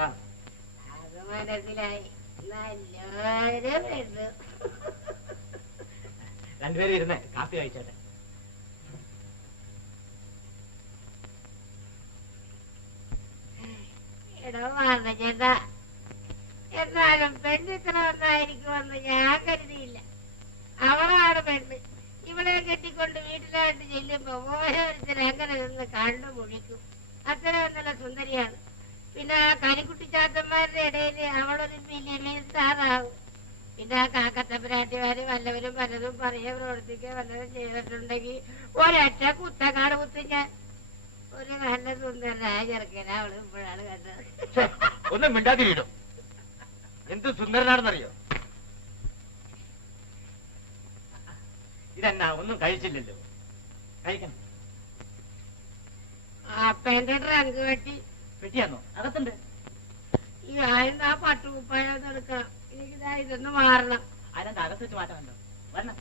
അതാണ്. അത് മനസ്സിലായി. നല്ലൊരു പെണ്ണ്. രണ്ടുപേരും ഇരുന്ന് കാപ്പി കഴിച്ചോട്ടെ. എടോ ചേട്ടാ, എന്നാലും പെണ്ണിത്ര ഒന്നായിരിക്കുമെന്ന് ഞാൻ കരുതിയില്ല. അവളാണ് പെണ്ണ്. ഇവിടെ കെട്ടിക്കൊണ്ട് വീട്ടിലായിട്ട് ചെല്ലുമ്പോ ഓരോരുത്തരും അങ്ങനെ നിന്ന് കണ്ടു മുഴിക്കും. അത്ര നല്ല സുന്ദരിയാണ്. പിന്നെ ആ കരിക്കുട്ടി ചാത്തന്മാരുടെ ഇടയിൽ അവളൊരു വലിയ സ്റ്റാറാകും. പിന്നെ ആ കാക്കത്തമ്പരാട്ടിമാര് വല്ലവരും പലതും പറയുക പ്രവർത്തിക്കുക വല്ലതും ചെയ്തിട്ടുണ്ടെങ്കിൽ ഒരൊറ്റ കുത്തക്കാട് കുത്തും ഞാൻ. ഒരു നല്ല സുന്ദരനായ ചെറുക്കനാ അവള് ഇപ്പോഴാണ് കണ്ടത്. ഒന്നും മിണ്ടാതിരിക്കും. എന്ത് സുന്ദരനാണെന്നറിയോ? ഇതെന്നാ ഒന്നും കഴിച്ചില്ലല്ലോ, കഴിക്കണം. അപ്പന്റെ ട്രങ്ക് വെട്ടിയാന്നോ? അകത്തുണ്ട്. ഈ ആയിരുന്ന ആ പട്ടുകുപ്പായം എടുക്കണം. എനിക്കിതാ ഇതൊന്ന് മാറണം. അതിനെന്താ അകത്ത് വെച്ച് മാറ്റാനുണ്ടോ? വരണം.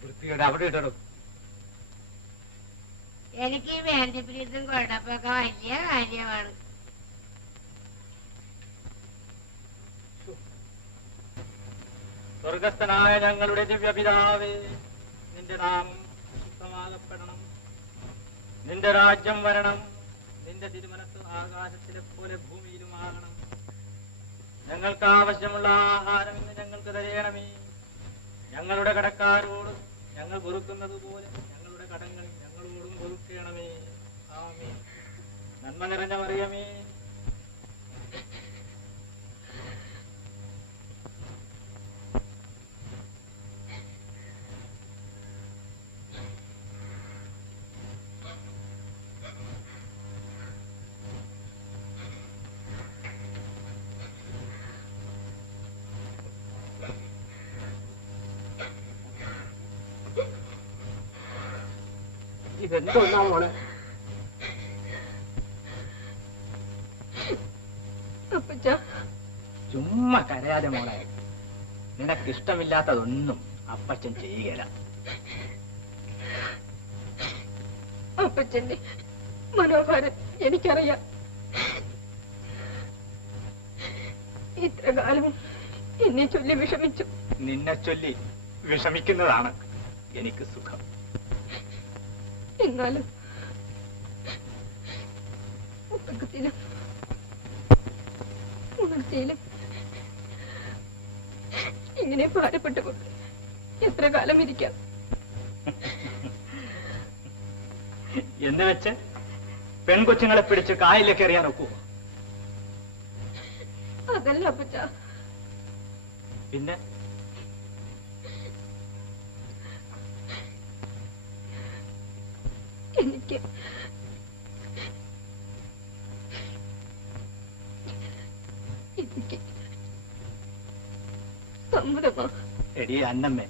വൃത്തിയുടെ അവിടെ ഇടണം. എനിക്ക് ഈ വേണ്ടിപ്പിരിത്തും കുഴപ്പമൊക്കെ വലിയ കാര്യമാണ്. സ്വർഗസ്ഥനായ ഞങ്ങളുടെ ദിവ്യപിതാവേ, നിന്റെ നാമം ശുദ്ധമാകപ്പെടണം. നിന്റെ രാജ്യം വരണം. നിന്റെ തിരുമനസ് ആകാശത്തിലെ പോലെ ഭൂമിയിലുമാകണം. ഞങ്ങൾക്ക് ആവശ്യമുള്ള ആഹാരം ഇന്ന് ഞങ്ങൾക്ക് തരയണമേ. ഞങ്ങളുടെ കടക്കാരോട് ഞങ്ങൾ പൊറുക്കുന്നത് പോലെ ഞങ്ങളുടെ കടങ്ങൾ ഞങ്ങളോടും പൊറുക്കണമേ. ആമേൻ. നന്മ നിറഞ്ഞ മറിയമേ, ഇതെന്തോന്നാ മോളെ? ചുമ്മാ കരയാതെ മോളെ. നിനക്കിഷ്ടമില്ലാത്തതൊന്നും അപ്പച്ചൻ ചെയ്യുകയില്ല. അപ്പച്ചന്റെ മനോഭാരം എനിക്കറിയാം. ഇത്ര കാലം എന്നെ ചൊല്ലി വിഷമിച്ചു. നിന്നെ ചൊല്ലി വിഷമിക്കുന്നതാണ് എനിക്ക് സുഖം. എന്നാലും ഉറക്കത്തിലും ഉണർച്ചയിലും ഇങ്ങനെ ഭാരപ്പെട്ടുകൊണ്ട് എത്ര കാലം ഇരിക്കാം? എന്ന് വെച്ച് പെൺകൊച്ചുങ്ങളെ പിടിച്ച് കായലിലേക്ക് എറിയാൻ ഒക്കുമോ? അതല്ല അപ്പച്ച. പിന്നെ എനിക്ക് സമ്മതമാ. എടി അന്നമ്മേ,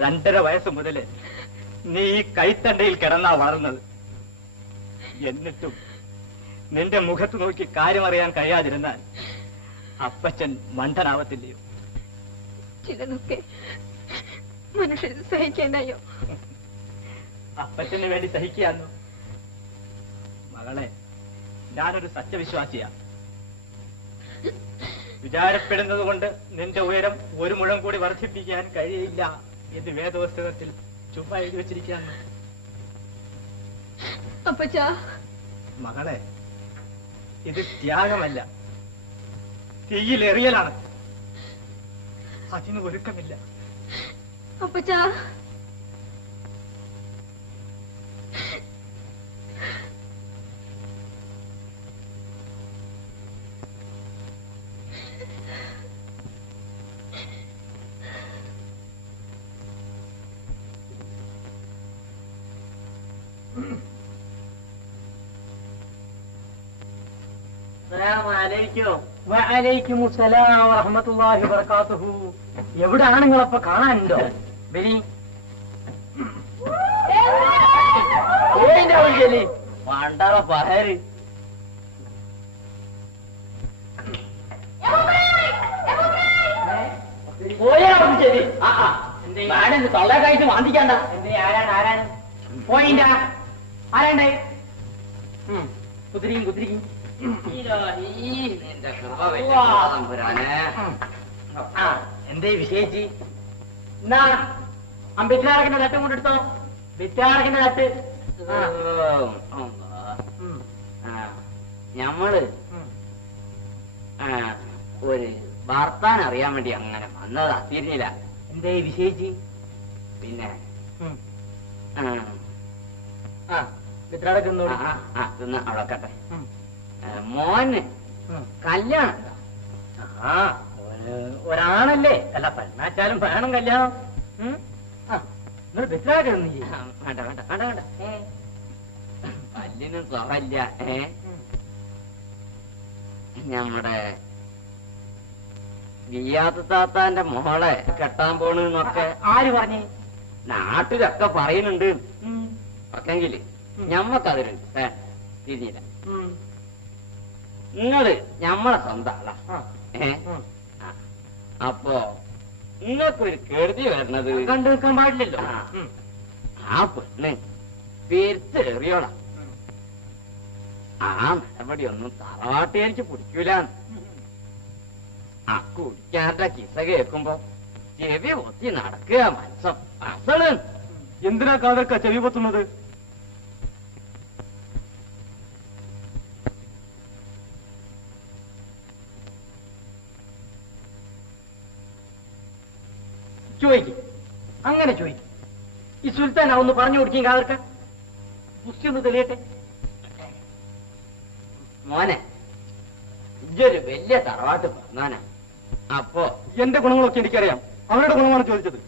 2.5 വയസ്സ് മുതല് നീ ഈ കൈത്തണ്ടയിൽ കിടന്നാ വളർന്നത്. എന്നിട്ടും നിന്റെ മുഖത്ത് നോക്കി കാര്യമറിയാൻ കഴിയാതിരുന്നാൽ അപ്പച്ചൻ മണ്ടനാവത്തില്ലയോ? ചിലതൊക്കെ മനുഷ്യന് സഹിക്കേണ്ടയോ? അപ്പച്ചന് വേണ്ടി സഹിക്കാന്നു. മകളെ, ഞാനൊരു സത്യവിശ്വാസിയാണ്. വിചാരപ്പെടുന്നത് കൊണ്ട് നിന്റെ ഉയരം 1 മുഴം കൂടി വർദ്ധിപ്പിക്കാൻ കഴിയില്ല എന്ന് വേദപുസ്തകത്തിൽ ചുമ്മാ എഴുതി വെച്ചിരിക്കാന്ന്. അപ്പച്ചാ, മകളെ, ഇത് ത്യാഗമല്ല, തീയിലെറിയലാണ്. അതിന് ഒരുക്കമില്ല. അപ്പച്ചാ, എവിടെയാണ് നിങ്ങളപ്പോ കാണാനുണ്ടോ? വരി പണ്ടറ പഹര് പോയാ ശരി. തൊള്ളേ ഉണ്ടായിട്ട് വാദിക്കണ്ട. എന്തിനാ? ആരാണ് പോയിന്റാ? ആരാണ്ടേ? കുതിരിയും എന്തേ വിശേഷിച്ച്? എന്നാ ബിറ്റാടക്കിന്റെ തട്ട് കൊണ്ടെടുത്തോ. ബിറ്റാടക്കിന്റെ തട്ട്. ഞമ്മള് ഒരു വാർത്താൻ അറിയാൻ വേണ്ടി അങ്ങനെ വന്നതാ. തിരിഞ്ഞില്ല. എന്തേ വിശേഷിച്ച്? പിന്നെ ബിറ്റാടക്ക് തിന്ന് അവിടെക്കട്ടെ. മോന് കല്യാണം ഉണ്ടോ? ഒരാണല്ലേ? അല്ല പെണ്ണാച്ചാലും വേണം കല്യാണം. നിങ്ങൾ ബിറ്റാടക്ക് വേണ്ട വേണ്ട വേണ്ട വേണ്ട. പല്ലിനും സുഖമില്ല. നമ്മുടെ ഗിയാത്ത് താത്താന്റെ മോളെ കെട്ടാൻ പോണെന്നൊക്കെ ആര് പറഞ്ഞു? നാട്ടിലൊക്കെ പറയുന്നുണ്ട്. ഒക്കെങ്കില് ഞമ്മക്കതിലുണ്ട്. തിരിഞ്ഞില്ല. നിങ്ങള് ഞമ്മളെ സ്വന്തം ആളാ. അപ്പോ നിങ്ങൾക്കൊരു കരുതി വരണത് കണ്ടു നിൽക്കാൻ പാടില്ലല്ലോ. ആ പെണ്ണ് പെരുത്തേറിയോളാം. ആ നടപടി ഒന്നും തറവാട്ടേരിച്ച് പിടിക്കൂല. ആ കുടിക്കാരുടെ കിസ കേൾക്കുമ്പോ ചെവി പൊത്തി നടക്കുക മനസ്സം അസള്. എന്തിനാ കാതർക്ക ചെവി പൊത്തുന്നത്? ചോദിക്കും, അങ്ങനെ ചോദിക്കും. ഈ സുൽത്താൻ ഒന്ന് പറഞ്ഞു കൊടുക്കും കാതർക്ക. ബുദ്ധി ഒന്ന് തെളിയട്ടെ. മോനെ ഇതൊരു വലിയ തറവാട്ട് പറഞ്ഞാനാ. അപ്പോ എന്റെ ഗുണങ്ങളൊക്കെ എനിക്കറിയാം. അവരുടെ ഗുണമാണ് ചോദിച്ചത്.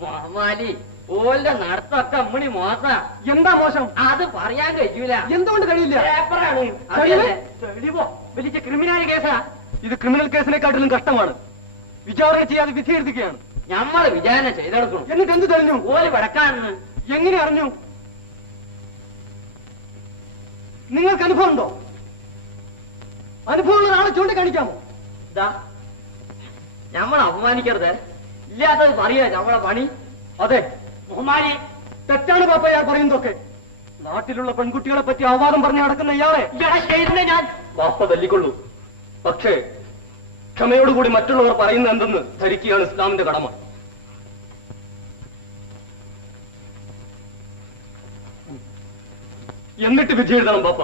മുഹമ്മാലി ഓന്റെ നടത്തൊക്കെ അമ്മണി മോശം. എന്താ മോശം? അത് പറയാൻ കഴിയൂല. എന്തുകൊണ്ട് കഴിയില്ല? പേപ്പറാണ്. തെളിവോ? വലിയ ക്രിമിനൽ കേസാ ഇത്. ക്രിമിനൽ കേസിനെക്കാട്ടിലും കഷ്ടമാണ്. വിചാരണ ചെയ്യാതെ വിധി എഴുതുകയാണ്. ഞമ്മള് വിചാരണ ചെയ്തെടുക്കണം. എന്നിട്ട് എന്ത് തെളിഞ്ഞു? ഓല് വടക്കാണെന്ന് എങ്ങനെ അറിഞ്ഞു? നിങ്ങൾക്ക് അനുഭവം ഉണ്ടോ? അനുഭവമുള്ള ഒരാളെ ചൂണ്ടിക്കാണിക്കാമോ? ഇതാ ഞമ്മളെ അപമാനിക്കരുത്. ഇല്ലാത്തത് പറയാ ഞമ്മളെ പണി. അതെ, മുഹമ്മാലി തെറ്റാണ് പാപ്പയാർ പറയുന്നതൊക്കെ. നാട്ടിലുള്ള പെൺകുട്ടികളെ പറ്റി അവാദം പറഞ്ഞ് നടക്കുന്ന ഇയാളെ ഞാൻ പാപ്പ തല്ലിക്കൊള്ളൂ. പക്ഷേ ക്ഷമയോടുകൂടി മറ്റുള്ളവർ പറയുന്നത് എന്തെന്ന് ധരിക്കുകയാണ് ഇസ്ലാമിന്റെ കടമ. എന്നിട്ട് വിധി എഴുതണം പാപ്പ.